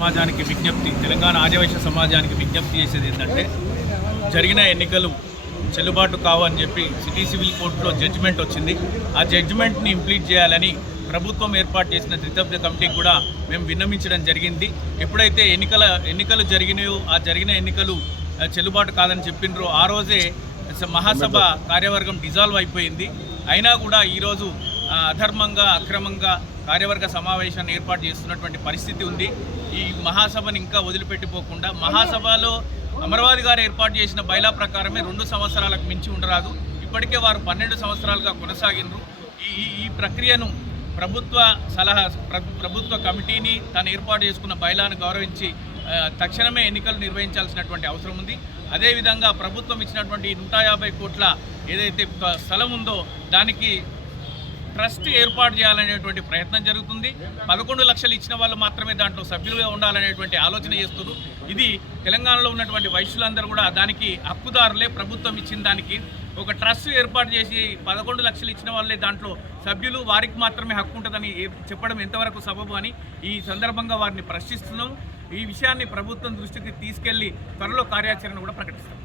సమాజానికి విజ్ఞప్తి, తెలంగాణ ఆదివాసీ సమాజానికి విజ్ఞప్తి చేసేది ఏంటంటే, జరిగిన ఎన్నికలు చెల్లుబాటు కావని చెప్పి సిటీ సివిల్ కోర్టులో జడ్జిమెంట్ వచ్చింది. ఆ జడ్జిమెంట్ని ఇంప్లీట్ చేయాలని ప్రభుత్వం ఏర్పాటు చేసిన త్రిసభ్య కమిటీకి కూడా మేము విన్నవించడం జరిగింది. ఎప్పుడైతే ఎన్నికలు జరిగినాయో ఆ జరిగిన ఎన్నికలు చెల్లుబాటు కాదని చెప్పినరో ఆ రోజే మహాసభ కార్యవర్గం డిజాల్వ్ అయిపోయింది. అయినా కూడా ఈరోజు అధర్మంగా అక్రమంగా కార్యవర్గ సమావేశాన్ని ఏర్పాటు చేస్తున్నటువంటి పరిస్థితి ఉంది. ఈ మహాసభను ఇంకా వదిలిపెట్టిపోకుండా మహాసభలో అమరవాది గారు ఏర్పాటు చేసిన బైలా ప్రకారమే 2 సంవత్సరాలకు మించి ఉండరాదు. ఇప్పటికే వారు 12 సంవత్సరాలుగా కొనసాగినరు. ఈ ప్రక్రియను ప్రభుత్వ కమిటీని తను ఏర్పాటు చేసుకున్న బైలాను గౌరవించి తక్షణమే ఎన్నికలు నిర్వహించాల్సినటువంటి అవసరం ఉంది. అదేవిధంగా ప్రభుత్వం ఇచ్చినటువంటి 150 కోట్ల ఏదైతే స్థలం ఉందో దానికి ట్రస్ట్ ఏర్పాటు చేయాలనేటువంటి ప్రయత్నం జరుగుతుంది. 11 లక్షలు ఇచ్చిన వాళ్ళు మాత్రమే దాంట్లో సభ్యులుగా ఉండాలనేటువంటి ఆలోచన చేస్తున్నారు. ఇది తెలంగాణలో ఉన్నటువంటి వైశ్యులందరూ కూడా దానికి హక్కుదారులే. ప్రభుత్వం ఇచ్చిన దానికి ఒక ట్రస్ట్ ఏర్పాటు చేసి 11 లక్షలు ఇచ్చిన వాళ్ళే దాంట్లో సభ్యులు, వారికి మాత్రమే హక్కు ఉంటుందని చెప్పడం ఎంతవరకు సబబు అని ఈ సందర్భంగా వారిని ప్రశ్నిస్తున్నాం. ఈ విషయాన్ని ప్రభుత్వం దృష్టికి తీసుకెళ్లి త్వరలో కార్యాచరణ కూడా ప్రకటిస్తాం.